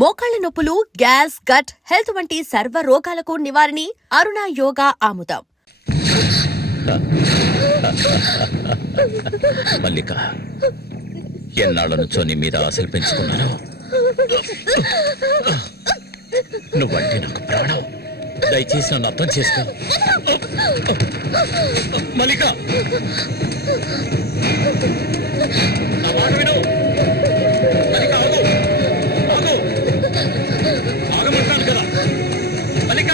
మోకాళ్ల నొప్పులు, gas, gut health వంటి సర్వ రోగాలకు నివారణి అరుణ యోగా ఆముదం. మల్లిక, ఎన్నాళ్ళ నుంచో నీ మీద ఆశలు పెంచుకున్నాను. నువ్వంటే నాకు ప్రాణం. దయచేసి నన్ను అర్థం చేసుకో. మల్లిక, నా మాట విను. మల్లిక, ఆగు ఆగు, ఆగమంటాను కదా. మల్లిక,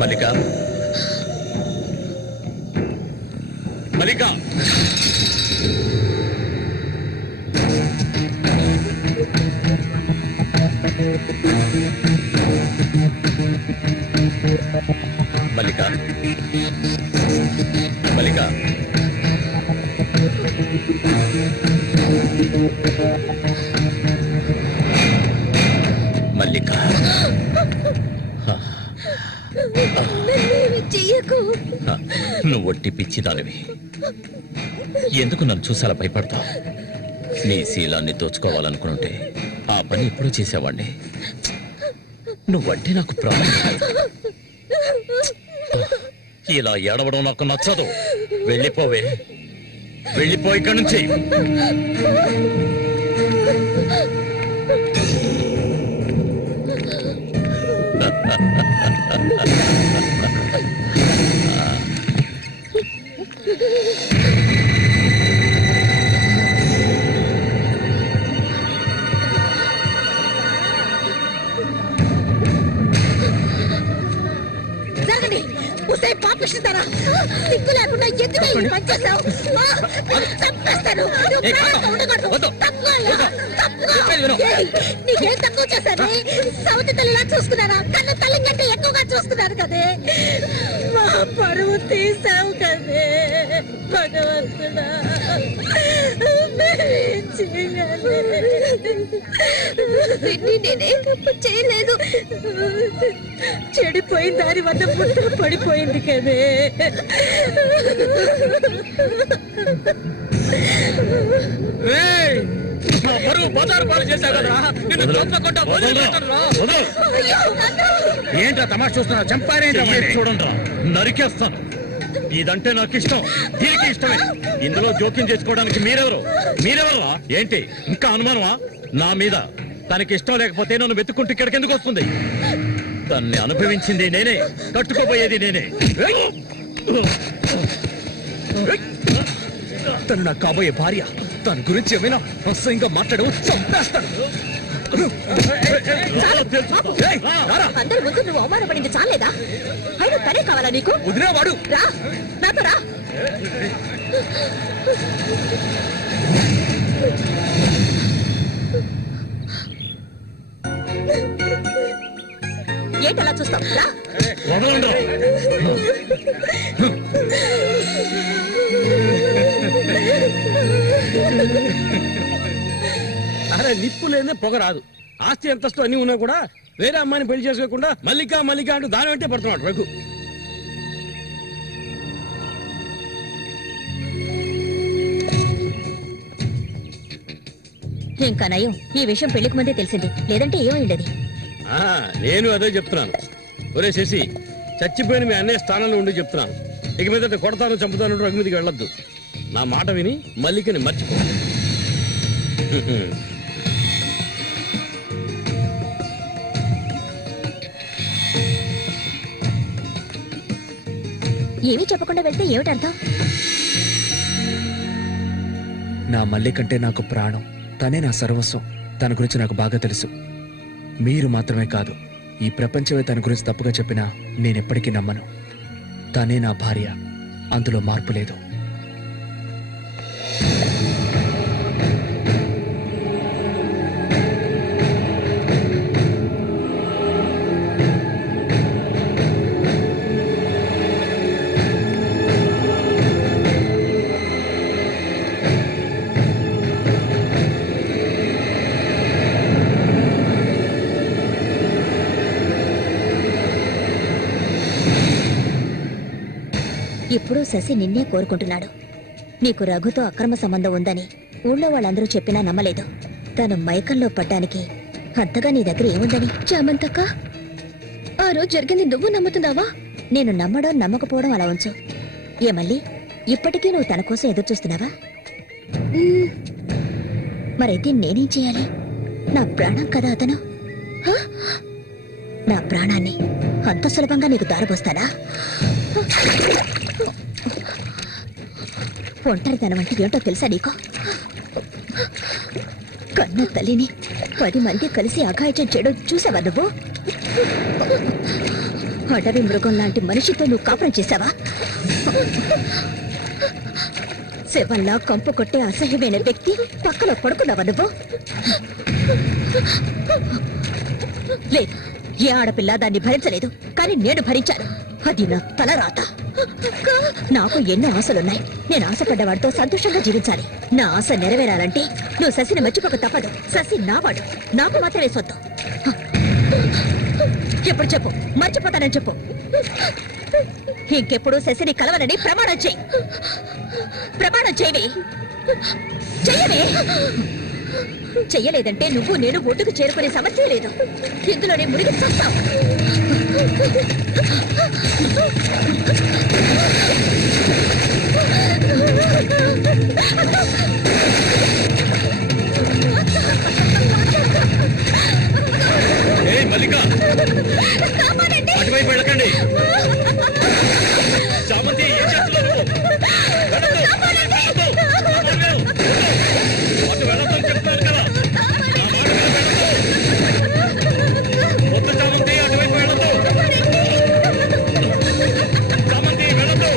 మల్లిక, మల్లిక, మల్లిక, మల్లిక, మల్లిక, నువ్వు ఒట్టి పిచ్చిదానివి. ఎందుకు నన్ను చూసాలా భయపడతావు? నీ శీలాన్ని దోచుకోవాలనుకుంటే ఆ పని ఎప్పుడూ చేసేవాడిని. నువ్వంటే నాకు ప్రాణం. ఇలా ఏడవడం నాకు నచ్చదు. వెళ్ళిపోవే, వెళ్ళిపో ఇక్కడి నుంచి. పాపిస్తారా? దిక్కు లేకుండా ఎందుకు పనిచేస్తావు? చంపేస్తాను. నీకేం తక్కువ చేశాను? సౌతి తల్లిలా చూసుకున్నారా? కన్ను తల్లి కంటే ఎక్కువగా చూసుకున్నారు కదే. మా పరువు తీసావు కదే భగవంతుడా. నేనే చేయలేదు. చెడిపోయిన దాని వద్ద పుట్టు పడిపోయింది కదే. ఏంట్రా తమాషా చూస్తున్నా? చంపారేంటి? చూడండి, నరికేస్తాను. ఇదంటే నాకు ఇష్టం, దీనికి ఇష్టమే. ఇందులో జోక్యం చేసుకోవడానికి మీరెవరా? ఏంటి ఇంకా అనుమానమా నా మీద? తనకి ఇష్టం లేకపోతే నన్ను వెతుక్కుంటూ ఇక్కడికి ఎందుకు వస్తుంది? తన్ని అనుభవించింది నేనే, కట్టుకోబోయేది నేనే. తను నాకు కాబోయే భార్య. తన గురించి ఏమైనా అసహ్యంగా మాట్లాడవు, చంపేస్తాను. అందరి ముందు నువ్వు అవమానపడింది చాలేదా? అయినా తనే కావాలా నీకు? వదిలేవాడు. రా, నాతో రా. ఏంటలా చూస్తావు? రా. అరే, నిప్పు లేదే పొగ రాదు. ఆస్తి అంతస్తు అన్ని ఉన్నా కూడా వేరే అమ్మాయిని పెళ్లి చేసుకోకుండా మల్లిక మల్లిక అంటూ దాని వెంటే పడుతున్నాడు రఘు. ఇంకా నయం, ఈ విషయం పెళ్లికి ముందే తెలిసింది. లేదంటే ఏమైండది? నేను అదే చెప్తున్నాను. ఒరే శశి, చచ్చిపోయిన మీ అన్నయ్య స్థానంలో ఉండి చెప్తున్నాను. ఇక మీద కొడతాను చంపుతాను రఘు మీదకి వెళ్ళొద్దు. నా మాట విని మల్లికని మర్చిపో. ఏమీ చెప్పకుండా వెళ్తే ఏమిటి అర్థం? నా మల్లికంటే నాకు ప్రాణం. తనే నా సర్వస్వం. తన గురించి నాకు బాగా తెలుసు. మీరు మాత్రమే కాదు, ఈ ప్రపంచమే తన గురించి తప్పుగా చెప్పినా నేనెప్పటికీ నమ్మను. తనే నా భార్య, అందులో మార్పు లేదు. ఇప్పుడు శశి నిన్నే కోరుకుంటున్నాడు. నీకు రఘుతో అక్రమ సంబంధం ఉందని ఊళ్ళో వాళ్ళందరూ చెప్పినా నమ్మలేదు. తను మైకంలో పడ్డానికి అంతగా నీ దగ్గర ఏముందని? చామంతక్క, ఆ రోజు జరిగింది నువ్వు నమ్ముతున్నావా? నేను నమ్మడం నమ్మకపోవడం అలా ఉంచు. ఏ మళ్ళీ ఇప్పటికీ నువ్వు తన కోసం ఎదురు చూస్తున్నావా? మరైతే నేనేం చేయాలి? నా ప్రాణం కదా అతను. హ? నా ప్రాణాన్ని అంత సులభంగా నీకు దారిపోస్తానా? ఒంటరితనం అంటే ఏంటో తెలుసా నీకు? కన్న తల్లిని 10 మంది కలిసి అఘాయిత్యం చేయడం చూసావా నువ్వు? అడవి మృగం లాంటి మనిషితో నువ్వు కాపురం చేశావా? శవంలా కంపు కొట్టే అసహ్యమైన వ్యక్తి పక్కలో పడుకున్నావా నువ్వు? లేదు, ఏ ఆడపిల్ల దాన్ని భరించలేదు, కానీ నేను భరించాను. అది నా తలరాత. నాకు ఎన్నో ఆశలున్నాయి. నేను ఆశపడ్డవాడితో సంతోషంగా జీవించాలి. నా ఆశ నెరవేరాలంటే నువ్వు శశిని మర్చిపోక తప్పదు. శశి నావాడు, నాకు మాత్రమే సొత్తు. ఎప్పుడు చెప్పు, మర్చిపోతానని చెప్పు. ఇంకెప్పుడు శశిని కలవనని ప్రమాణం చేయి. ప్రమాణం చేయవే. చెయ్యవే. చెయ్యలేదంటే నువ్వు నేను ఒడ్డుకు చేరుకునే సమస్య లేదు. ఇందులోనే మునిగి చస్తావు. మల్లిక, అటువైపు వెళ్ళకండి. చామంతి, ఏం చేస్తున్నావు? అటు వెళ్ళొద్దని చెప్తున్నాను కదా. నా మాట వద్దు చామంతి, అటువైపు వెళ్ళొద్దు. చామంతి వెళ్ళొద్దు.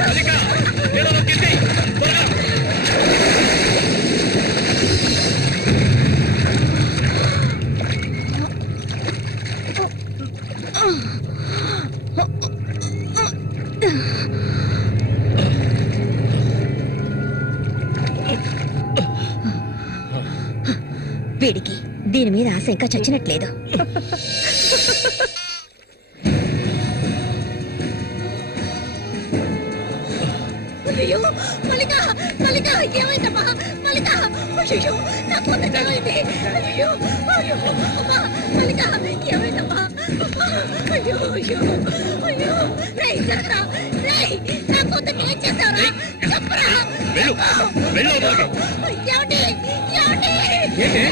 మల్లిక, నీళ్ళలో కింది త్వరగా. వీడికి దీని మీద ఆశ ఇంకా చచ్చినట్లేదు. అయ్యో మల్లిక, మల్లిక, ఏమైందమ్మా? మల్లిక, అయ్యో నా కూతురు ఏమైంది? అయ్యో, అయ్యో, అమ్మా, మల్లిక, ఏమైందమ్మా? అయ్యో, అయ్యో, అయ్యో, రేయ్ జరగరా, రేయ్, నా కూతురు ఏం చేశావురా? చెప్పరా? వెళ్ళు. ఏమండి? ఏమండి? ఏంటి?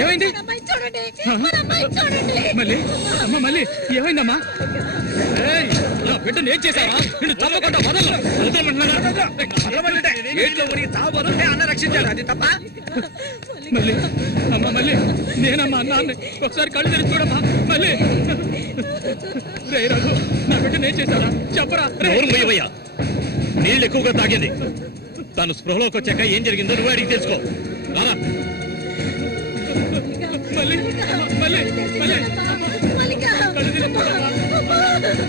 ఏమైంది? మన అమ్మాయి చూడండి, మన అమ్మాయి చూడండి. మళ్ళీ అమ్మ, మళ్ళీ ఏమైందమ్మా? నా బిడ్డను ఏం చేశారా? నిన్ను తప్పకుండా వదలను. మళ్ళీ అమ్మ, మళ్ళీ నేనమ్మా అన్నాన్ని ఒకసారి కళ్ళు తెరిచి చూడమ్మా. మళ్ళీ రే రఘు, నా బిడ్డను ఏం చేశారా? చెప్పరా. నోరుమయ్యవయ్యా, నీళ్ళు ఎక్కువగా తాగింది. తను స్పృహలోకి వచ్చాక ఏం జరిగిందో నువ్వు అడిగి తెలుసుకో. రారా. మళ్ళీ మళ్ళీ మళ్ళీ మల్లిక, కళ్ళు తెరిచి చూడమ్మా.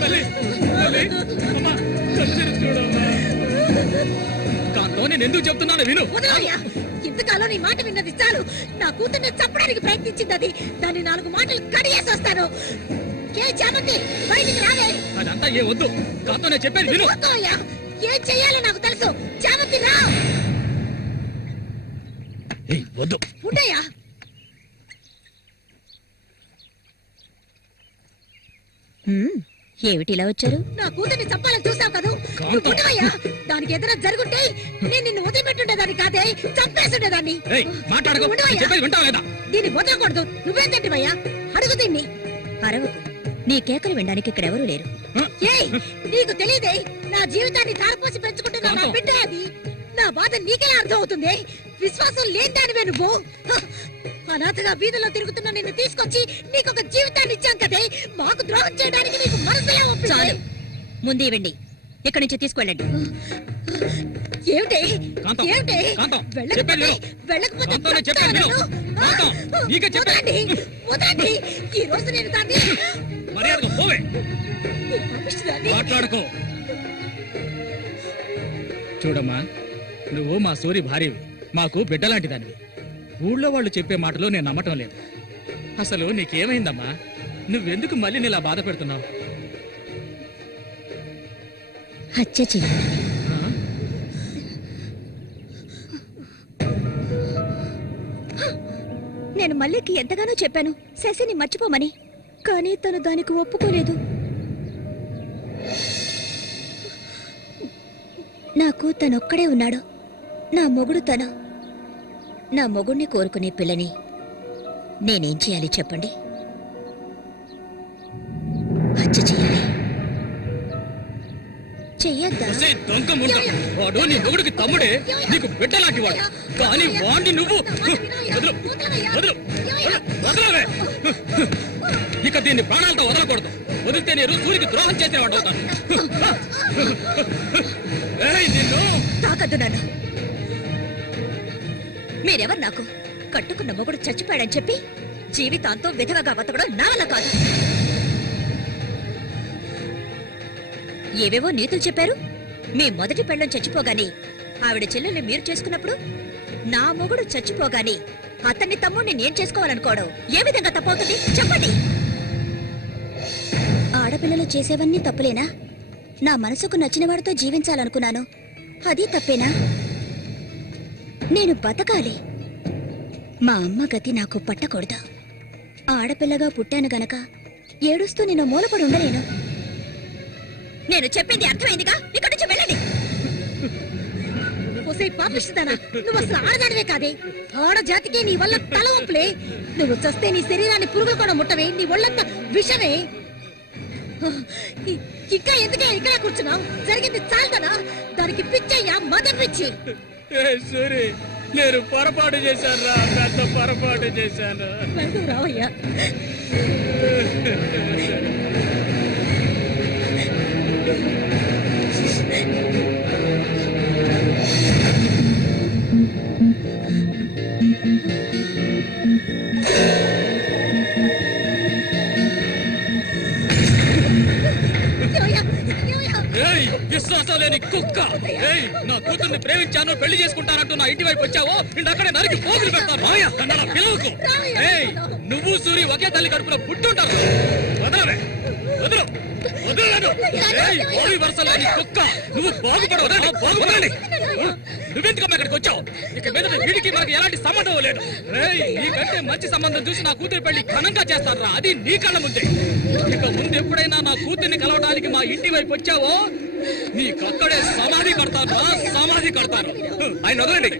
మళ్ళీ మళ్ళీ అమ్మా, కళ్ళు తెరిచి చూడమ్మా. కాంతో నేను ఎందుకు చెప్తున్నాను విను. వదలయ్యా, ఇంతకాలం నీ మాట విన్నది చాలు. నా కూతుర్ని చంపడానికి ప్రయత్నించింది అది. దాన్ని 4 మాటలు కడిగేసి వస్తాను. ఏ చామంతి, బయటికి రాలే. అదంతా ఏ వద్దు. కాంతో నేను చెప్పేది విను. వద్దయ్యా, ఏం చెయ్యాలో నాకు తెలుసు. చామంతి రా. వద్దు. ఉండయ్యా. ఏమిటి ఇలా వచ్చారు? నా కూతుర్ని చంపాలని చూసావు కదా. ఉండవయ్యా, దానికి ఏదైనా జరుగుంటే నేను నిన్ను వదిలిపెట్టుండేదాన్ని కాదే, చంపేస్తుండేదాన్ని. మాట్లాడుకో. దీన్ని వదలకూడదు. నువ్వేం తింటివయ్యా? అడుగు దీన్ని. అరవు. నీ కేకలు వినడానికి ఇక్కడ ఎవరూ లేరు. ఏయ్, నీకు తెలియదే, నా జీవితాన్ని తారపోసి పెంచుకుంటున్న నా బిడ్డ అది. నా బాధ నీకెలా అర్థం అవుతుంది? విశ్వాసం లేనిదానివే నువ్వు. అనాథగా వీధిలో తిరుగుతున్న నిన్ను తీసుకొచ్చి నీకొక జీవితాన్ని ఇచ్చాం కదే. మాకు ద్రోహం చేయడానికి నీకు మనసులే ఒప్పింది. చాలు, ముందు ఇవ్వండి. ఇక్కడి నుంచి తీసుకెళ్ళండి. ఏమిటి? ఏమిటి? వెళ్ళకపోతే వదలండి. వదలండి. ఈ రోజు నేను దాన్ని మాట్లాడుకో. చూడమ్మా, నువ్వు మా సూరి భార్యవి, మాకు బిడ్డలాంటి దానివి. ఊళ్ళో వాళ్ళు చెప్పే మాటలు నేను నమ్మటం లేదు. అసలు నీకేమైందమ్మా? నువ్వెందుకు మళ్ళీ ఇలా బాధ పెడుతున్నావు? హత్య చేయాలి. నేను మల్లికి ఎంతగానో చెప్పాను శశిని మర్చిపోమని, కానీ తను దానికి ఒప్పుకోలేదు. నాకు తనొక్కడే ఉన్నాడు. నా మొగుడు తను. నా మొగుడిని కోరుకునే పిల్లని నేనేం చేయాలి చెప్పండి? హత్య చేయాలి. చెయ్యొద్దా? వాడు నీ మొగుడికి తమ్ముడే, నీకు బిడ్డలాంటి వాడు. కానీ వాడిని నువ్వు వదలు, వదలు, వదలవే. ఇక దీన్ని ప్రాణాలతో వదలకూడదు. వదిలితే నేను సూర్యుకి ద్రోహం చేసిన వాడు అవుతాను. నిన్ను తాకద్దు నన్ను. మీరెవరు నాకు? కట్టుకున్న మొగుడు చచ్చిపోయాడని చెప్పి జీవితాంతం విధవగా బతకడం నా వల్ల కాదు. ఏవేవో నీతులు చెప్పారు. మీ మొదటి పెళ్ళం చచ్చిపోగానే ఆవిడ చెల్లెల్ని మీరు చేసుకున్నప్పుడు నా మొగుడు చచ్చిపోగానే అతన్ని తమ్ముడిని నేను చేసుకోవాలనుకోవడం ఏ విధంగా తప్పవుతుంది చెప్పండి? ఆడపిల్లలు చేసేవన్నీ తప్పులేనా? నా మనసుకు నచ్చిన వాడితో జీవించాలనుకున్నాను, అది తప్పేనా? నేను బతకాలి. మా అమ్మ గతి నాకు పట్టకూడదు. ఆడపిల్లగా పుట్టాను గనక ఏడుస్తూ నేను మూలపడి ఉండలేను. నేను చెప్పింది అర్థమైందిగా? ఇక్కడి నుంచి వెళ్ళండి. పాపిస్తుందానా? నువ్వు అసలు ఆడదానివే కాదే. ఆడ జాతికి నీ వల్ల తల వంపులే. నువ్వు చస్తే నీ శరీరాన్ని పురుగులు కూడా ముట్టవే. నీ ఒళ్ళంతా విషమే. ఇంకా ఎందుకే ఇక్కడ కూర్చున్నావు? జరిగింది చాలుదనా? దానికి పిచ్చయ్యా, మదం పిచ్చి. సూరి, నేను పొరపాటు చేశాను రా, పెద్ద పొరపాటు చేశాను. రావయ్యా. విశ్వాసం లేని కుక్క! నా కూతుర్ని ప్రేమించాను, పెళ్లి చేసుకుంటానంటూ నా ఇంటి వైపు వచ్చావో అక్కడే నరికి పోగులు పెడతాను. పిల్లలకు నువ్వు సూరి ఒకే తల్లి కడుపులో పుట్టుంటారు. వదలవే, వదలు, వదలను. ఓడి వరుసలేని కుక్క, నువ్వు బాగుపడవు. బాగుపడాలి. నువ్వెందుకమ్మా ఇక్కడికి వచ్చావు? ఇక మీద వీడికి మనకి ఎలాంటి సంబంధం లేదు. నీకంటే మంచి సంబంధం చూసి నా కూతురు పెళ్లి ఘనంగా చేస్తారా, అది నీ కళ్ళ ముందే. ఇక ముందు ఎప్పుడైనా నా కూతుర్ని కలవడానికి మా ఇంటి వైపు వచ్చావో నీకక్కడే సమాధి కడతాను, సమాధి కడతాను. ఆయన వదలండి.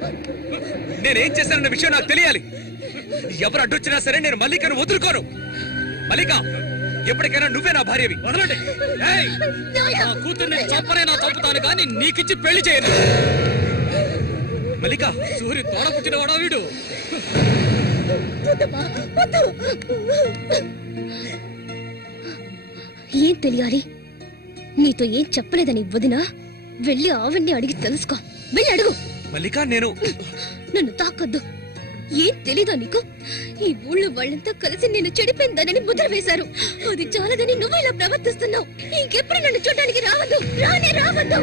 నేనేం చేశానన్న విషయం నాకు తెలియాలి. ఎవరు అడ్డొచ్చినా సరే నేను మల్లికను వదులుకోను. మల్లిక, ఎప్పటికైనా నువ్వే నా భార్యవి. వదలండి. నా కూతుర్ని చంపనైనా చంపుతాను కానీ నీకిచ్చి పెళ్లి చేయను. మల్లిక, సూర్యు తోడపుచ్చిన వాడా వీడు? ఏం తెలియాలి? నీతో ఏం చెప్పలేదని వదినా. వెళ్ళి ఆవిడ్ని అడిగి తెలుసుకో. వెళ్ళి అడుగు. మల్లిక, నేను నన్ను తాకొద్దు. ఏం తెలీదా నీకు? ఈ ఊళ్ళో వాళ్ళంతా కలిసి నేను చెడిపోయిందనని ముద్ర వేశారు. అది చాలదని నువ్వు ఇలా ప్రవర్తిస్తున్నావు. ఇంకెప్పుడు నన్ను చూడడానికి రావద్దు. రానే రావద్దు.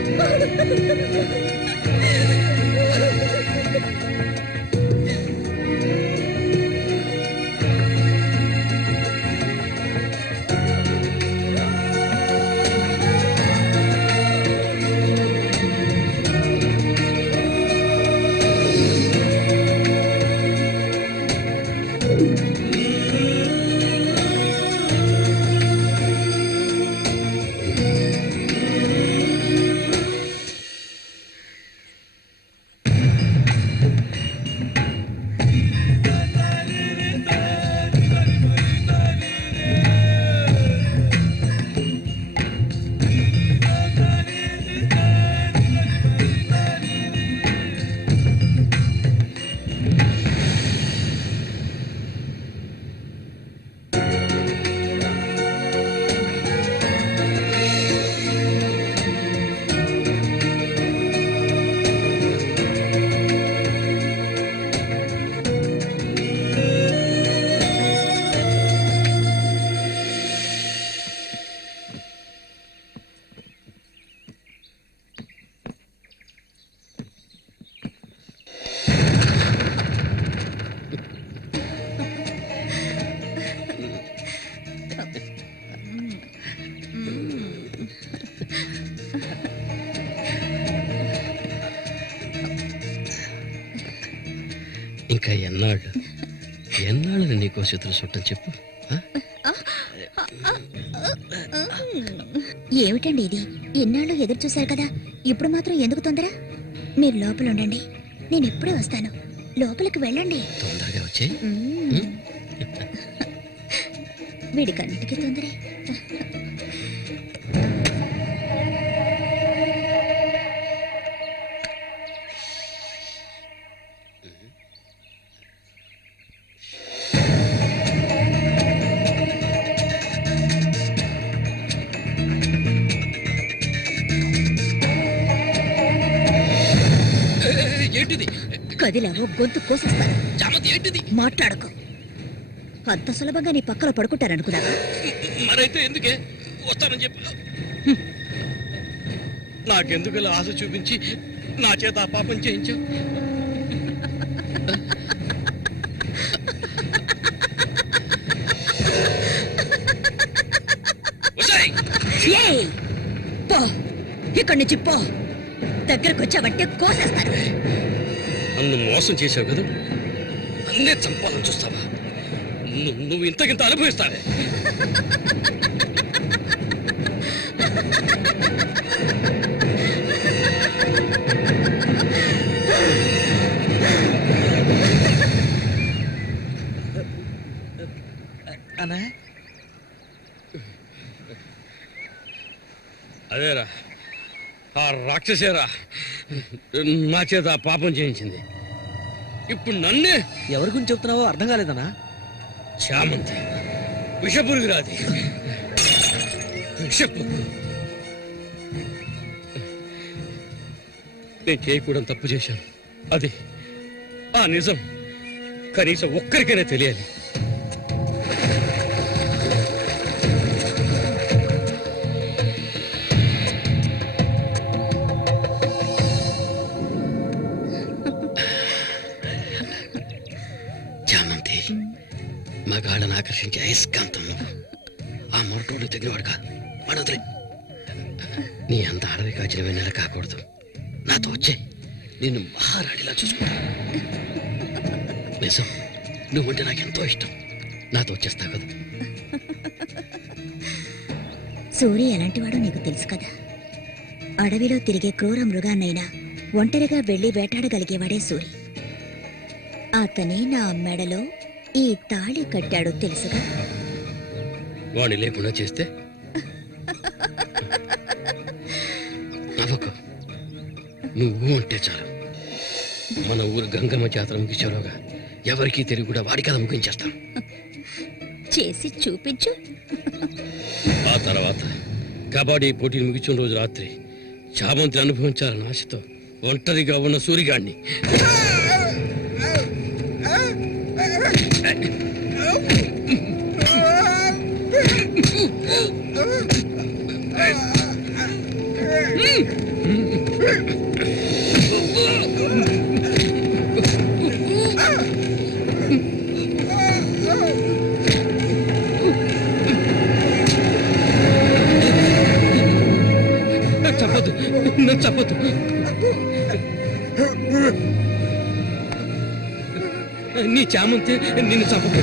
ఇంకా ఎన్నాళ్ళు నీకో శత్రు చుట్టం చెప్పు. ఏమిటండి ఇది? ఎన్నాళ్ళు ఎదురు చూశారు కదా, ఇప్పుడు మాత్రం ఎందుకు తొందర? మీరు లోపల ఉండండి, నేను ఇప్పుడే వస్తాను. లోపలికి వెళ్ళండి. తొందరగా వచ్చే. వీడికన్నిటికీ తొందరే. ఏంటిది? కదిలావో గొంతు కోసేస్తాను. చామంతి ఏంటిది? మాట్లాడకు. అంత సులభంగా నీ పక్కన పడుకుంటారనుకున్నావా? మరైతే ఎందుకే వస్తానని చెప్పి నాకెందుకు ఇలా ఆశ చూపించి నా చేత ఆ పాపం చేయించావు? ఏయ్! పో, ఇక్కడి నుంచి పో. దగ్గరకు వచ్చావంటే కోసేస్తాను. నన్ను మోసం చేసావు కదా, నన్నే చంపాలని చూస్తావా? నువ్వు ఇంతకింత అనుభవిస్తావే. అదేరా, ఆ రాక్షసేరా నా చేత ఆ పాపం చేయించింది. ఇప్పుడు నన్నే. ఎవరి గురించి చెప్తున్నావో అర్థం కాలేదనా? చామంతి విషపురుగురాది, విషపురుగు. నేను చేయకూడదు తప్పు చేశాను. అది ఆ నిజం కనీసం ఒక్కరికైనా తెలియాలి. చామంతి, మగాళ్ళని ఆకర్షించే అయస్కాంతం నువ్వు. ఆ మొరటోడు తగినవాడు కాదు, వాడు వదిలే. నీ అంత అడవి కాచిన వెన్నెల కాకూడదు. నాతో వచ్చే, నిన్ను మహారాణిలా చూసుకుంటా. నిజం, నువ్వంటే నాకెంతో ఇష్టం. నాతో వచ్చేస్తావు కదా. సూర్య ఎలాంటివాడో నీకు తెలుసు కదా. అడవిలో తిరిగే క్రూర మృగాన్నైనా ఒంటరిగా వెళ్లి వేటాడగలిగేవాడే సూరి. అతనే నా మెడలో ఈ తాళి కట్టాడు తెలుసుగా. వాణ్ణి లేకుండా చేస్తే నవ్వకు. నువ్వు అంటే చాలు. మన ఊరు గంగమ్మ జాతర ముగించేలోగా ఎవరికీ తెలివి కూడా వాడి కథ ముగించేస్తాం. చేసి చూపించు. ఆ తర్వాత కబడ్డీ పోటీలు ముగించిన రోజు రాత్రి చామంతిని అనుభవించాలని ఆశతో ఒంటరిగా ఉన్న సూరిగాడిని చంపదు, నన్ను చంపదు. నీ చామంతి నిన్ను చంపదు.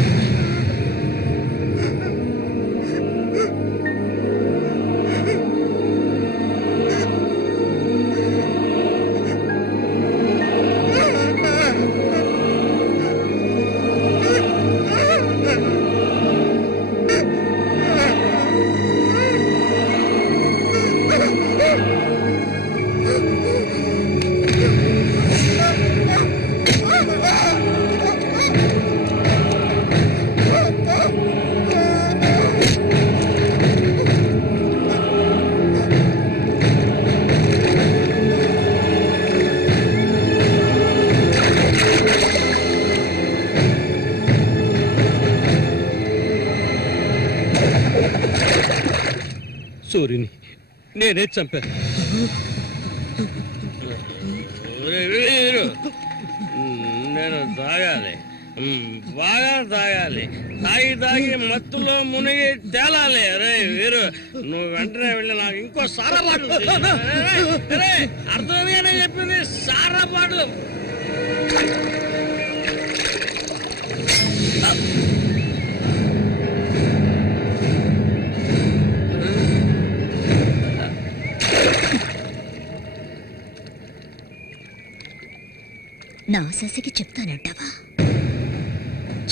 సూర్యుని నేనే చంపాను. నేను తాగాలి, బాగా తాగాలి. తాగి మత్తులో మునిగి తేలాలి. రే వీరు, నువ్వు వెంటనే వెళ్ళి నాకు ఇంకో సారా బాటలు అర్థమేనే చెప్పింది. సారా బాటలు నా శశికి చెప్తానంటావా?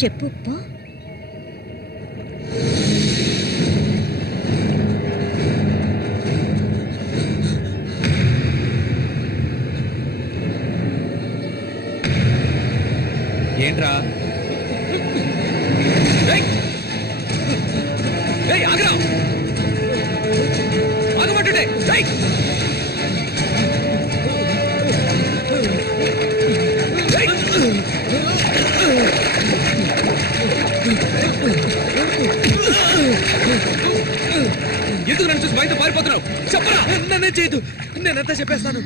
చెప్పు పో. ఏంట్రా? ఆగరా, ఆగమంటుంటే. ఎందుకు నన్ను చూసి బయట పారిపోతున్నావు? చెప్పరా. నన్నే చేయదు, నేనంతా చెప్పేస్తాను.